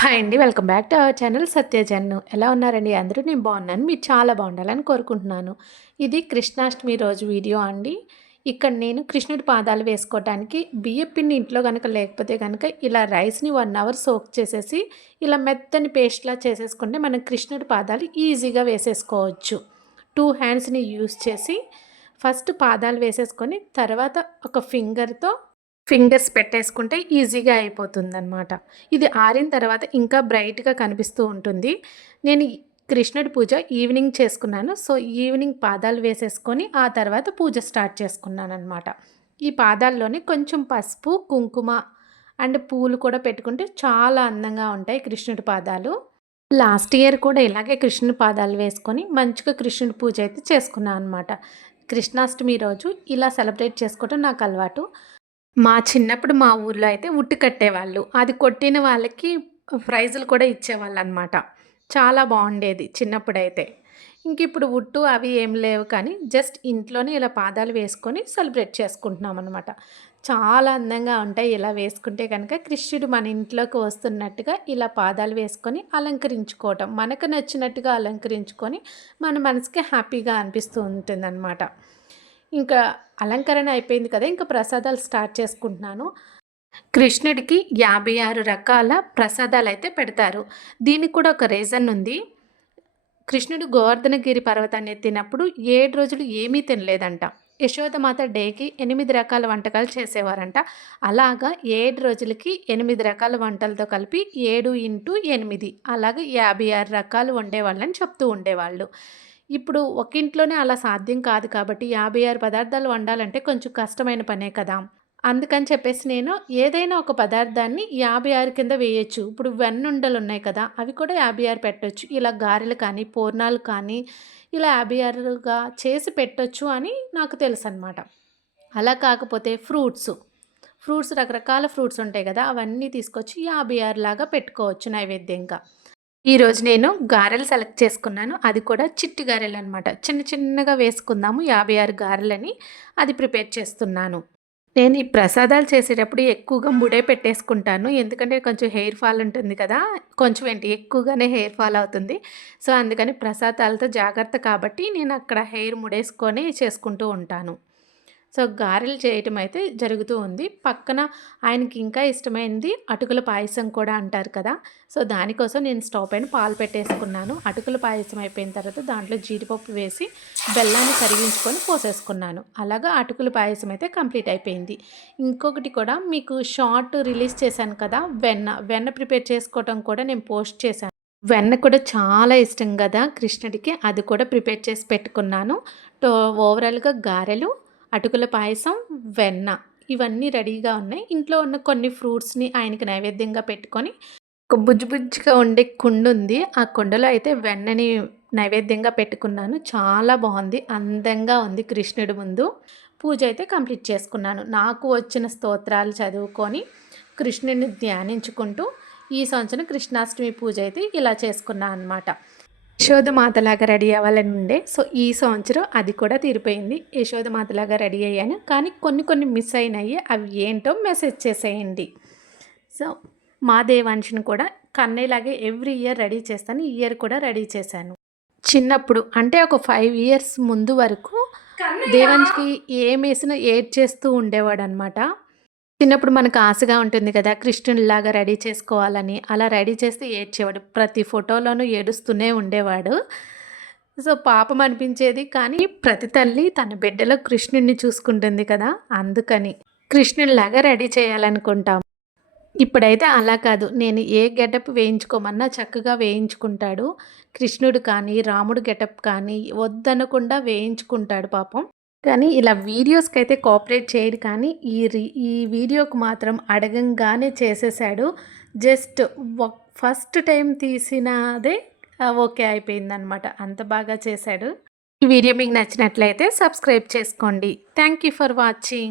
Hi అండి welcome back to our channel సత్యజన్ను ఎలా ఉన్నారండి? అందరూ నేను బాగున్నాను మీరు చాలా బాగుండాలని కోరుకుంటున్నాను. ఇది కృష్ణాష్టమి రోజు వీడియో అండి. ఇక్కడ నేను కృష్ణుడి పాదాలు వేసుకోవడానికి బియ్య పిండి ఇంట్లో కనుక లేకపోతే కనుక ఇలా రైస్ని వన్ అవర్ సోక్ చేసేసి ఇలా మెత్తని పేస్ట్లా చేసేసుకుంటే మనం కృష్ణుడి పాదాలు ఈజీగా వేసేసుకోవచ్చు. టూ హ్యాండ్స్ని యూస్ చేసి ఫస్ట్ పాదాలు వేసేసుకొని తర్వాత ఒక ఫింగర్తో ఫింగర్స్ పెట్టేసుకుంటే ఈజీగా అయిపోతుంది అనమాట ఇది ఆరిన తర్వాత ఇంకా బ్రైట్గా కనిపిస్తూ ఉంటుంది. నేను కృష్ణుడి పూజ ఈవినింగ్ చేసుకున్నాను. సో ఈవినింగ్ పాదాలు వేసేసుకొని ఆ తర్వాత పూజ స్టార్ట్ చేసుకున్నాను అనమాట ఈ పాదాల్లోనే కొంచెం పసుపు కుంకుమ అండ్ పూలు కూడా పెట్టుకుంటే చాలా అందంగా ఉంటాయి కృష్ణుడి పాదాలు. లాస్ట్ ఇయర్ కూడా ఇలాగే కృష్ణుడి పాదాలు వేసుకొని మంచిగా కృష్ణుడి పూజ అయితే చేసుకున్నాను అనమాట కృష్ణాష్టమి రోజు ఇలా సెలబ్రేట్ చేసుకోవటం నాకు అలవాటు. మా చిన్నప్పుడు మా ఊర్లో అయితే ఉట్టు కట్టేవాళ్ళు. అది కొట్టిన వాళ్ళకి ప్రైజులు కూడా ఇచ్చేవాళ్ళు అనమాట చాలా బాగుండేది చిన్నప్పుడైతే. ఇంక ఇప్పుడు ఉట్టు అవి ఏం లేవు కానీ జస్ట్ ఇంట్లోనే ఇలా పాదాలు వేసుకొని సెలబ్రేట్ చేసుకుంటున్నాం అనమాట చాలా అందంగా ఉంటాయి ఇలా వేసుకుంటే కనుక కృష్ణుడు మన ఇంట్లోకి వస్తున్నట్టుగా ఇలా పాదాలు వేసుకొని అలంకరించుకోవటం మనకు నచ్చినట్టుగా అలంకరించుకొని మన మనసుకి హ్యాపీగా అనిపిస్తూ ఉంటుందన్నమాట. ఇంకా అలంకరణ అయిపోయింది కదా ఇంకా ప్రసాదాలు స్టార్ట్ చేసుకుంటున్నాను. కృష్ణుడికి యాభై ఆరు రకాల ప్రసాదాలు అయితే పెడతారు. దీనికి కూడా ఒక రీజన్ ఉంది. కృష్ణుడు గోవర్ధనగిరి పర్వతాన్ని ఎత్తినప్పుడు ఏడు రోజులు ఏమీ తినలేదంట. యశోదమాత డేకి ఎనిమిది రకాల వంటకాలు చేసేవారంట. అలాగా ఏడు రోజులకి ఎనిమిది రకాల వంటలతో కలిపి ఏడు ఇంటూ ఎనిమిది అలాగే యాభై ఆరు రకాలు వండేవాళ్ళని చెప్తూ ఉండేవాళ్ళు. ఇప్పుడు ఒక ఇంట్లోనే అలా సాధ్యం కాదు కాబట్టి యాభై ఆరు పదార్థాలు వండాలంటే కొంచెం కష్టమైన పనే కదా. అందుకని చెప్పేసి నేను ఏదైనా ఒక పదార్థాన్ని యాభై ఆరు కింద వేయచ్చు. ఇప్పుడు వెన్నుండలు ఉన్నాయి కదా అవి కూడా యాభై ఆరు పెట్టచ్చు. ఇలా గారెలు కానీ పూర్ణాలు కానీ ఇలా యాభై ఆరుగా చేసి పెట్టొచ్చు అని నాకు తెలుసు అనమాట అలా కాకపోతే ఫ్రూట్స్ ఫ్రూట్స్ రకరకాల ఫ్రూట్స్ ఉంటాయి కదా అవన్నీ తీసుకొచ్చి యాభై ఆరు లాగా పెట్టుకోవచ్చు నైవేద్యంగా. ఈరోజు నేను గారెలు సెలెక్ట్ చేసుకున్నాను. అది కూడా చిట్టి గారెలు అనమాట చిన్న చిన్నగా వేసుకుందాము. యాభై ఆరు గారెలని అది ప్రిపేర్ చేస్తున్నాను. నేను ఈ ప్రసాదాలు చేసేటప్పుడు ఎక్కువగా ముడే పెట్టేసుకుంటాను. ఎందుకంటే కొంచెం హెయిర్ ఫాల్ ఉంటుంది కదా. కొంచెం ఏంటి? ఎక్కువగానే హెయిర్ ఫాల్ అవుతుంది. సో అందుకని ప్రసాదాలతో జాగ్రత్త కాబట్టి నేను అక్కడ హెయిర్ ముడేసుకొని చేసుకుంటూ ఉంటాను. సో గారెలు చేయటం అయితే జరుగుతూ ఉంది. పక్కన ఆయనకి ఇంకా ఇష్టమైనది అటుకుల పాయసం కూడా అంటారు కదా. సో దానికోసం నేను స్టవ్ పైన పాలు పెట్టేసుకున్నాను. అటుకుల పాయసం అయిపోయిన తర్వాత దాంట్లో జీడిపప్పు వేసి బెల్లాన్ని కరిగించుకొని పోసేసుకున్నాను. అలాగా అటుకుల పాయసం అయితే కంప్లీట్ అయిపోయింది. ఇంకొకటి కూడా మీకు షార్ట్ రిలీజ్ చేశాను కదా వెన్న. వెన్న ప్రిపేర్ చేసుకోవటం కూడా నేను పోస్ట్ చేశాను. వెన్న కూడా చాలా ఇష్టం కదా కృష్ణుడికి. అది కూడా ప్రిపేర్ చేసి పెట్టుకున్నాను. ఓవరాల్గా గారెలు అటుకుల పాయసం వెన్న ఇవన్నీ రెడీగా ఉన్నాయి. ఇంట్లో ఉన్న కొన్ని ఫ్రూట్స్ని ఆయనకి నైవేద్యంగా పెట్టుకొని ఒక బుజ్జు బుజ్జుగా ఉండే కుండ ఉంది. ఆ కుండలో అయితే వెన్నని నైవేద్యంగా పెట్టుకున్నాను. చాలా బాగుంది. అందంగా ఉంది కృష్ణుడి ముందు. పూజ అయితే కంప్లీట్ చేసుకున్నాను. నాకు వచ్చిన స్తోత్రాలు చదువుకొని కృష్ణుడిని ధ్యానించుకుంటూ ఈ సంవత్సరం కృష్ణాష్టమి పూజ అయితే ఇలా చేసుకున్నాను అనమాట యశోదమాతలాగా రెడీ అవ్వాలని ఉండే. సో ఈ సంవత్సరం అది కూడా తీరిపోయింది. యశోదమాతలాగా రెడీ అయ్యాను. కానీ కొన్ని కొన్ని మిస్ అయినాయి. అవి ఏంటో మెసేజ్ చేసేయండి. సో మా దేవాంశిని కూడా కన్నయ్యలాగే ఎవ్రీ ఇయర్ రెడీ చేస్తాను. ఈ ఇయర్ కూడా రెడీ చేశాను. చిన్నప్పుడు అంటే ఒక ఫైవ్ ఇయర్స్ ముందు వరకు దేవాంశ్కి ఏం వేసినా ఏడ్ చేస్తూ ఉండేవాడు అనమాట చిన్నప్పుడు మనకు ఆశగా ఉంటుంది కదా కృష్ణునిలాగా రెడీ చేసుకోవాలని. అలా రెడీ చేస్తే ఏడ్చేవాడు. ప్రతి ఫోటోలోనూ ఏడుస్తూనే ఉండేవాడు. సో పాపం అనిపించేది. కానీ ప్రతి తల్లి తన బిడ్డలో కృష్ణుడిని చూసుకుంటుంది కదా అందుకని కృష్ణునిలాగా రెడీ చేయాలనుకుంటాం. ఇప్పుడైతే అలా కాదు. నేను ఏ గెటప్ వేయించుకోమన్నా చక్కగా వేయించుకుంటాడు. కృష్ణుడు కానీ రాముడు గెటప్ కానీ వద్దనకుండా వేయించుకుంటాడు పాపం. కానీ ఇలా వీడియోస్కి అయితే కోఆపరేట్ చేయడు కానీ ఈ ఈ వీడియోకు మాత్రం అడగంగానే చేసేసాడు. జస్ట్ ఫస్ట్ టైం తీసినదే ఓకే అయిపోయిందనమాట అంత బాగా చేశాడు. ఈ వీడియో మీకు నచ్చినట్లయితే సబ్స్క్రైబ్ చేసుకోండి. Thank you for watching.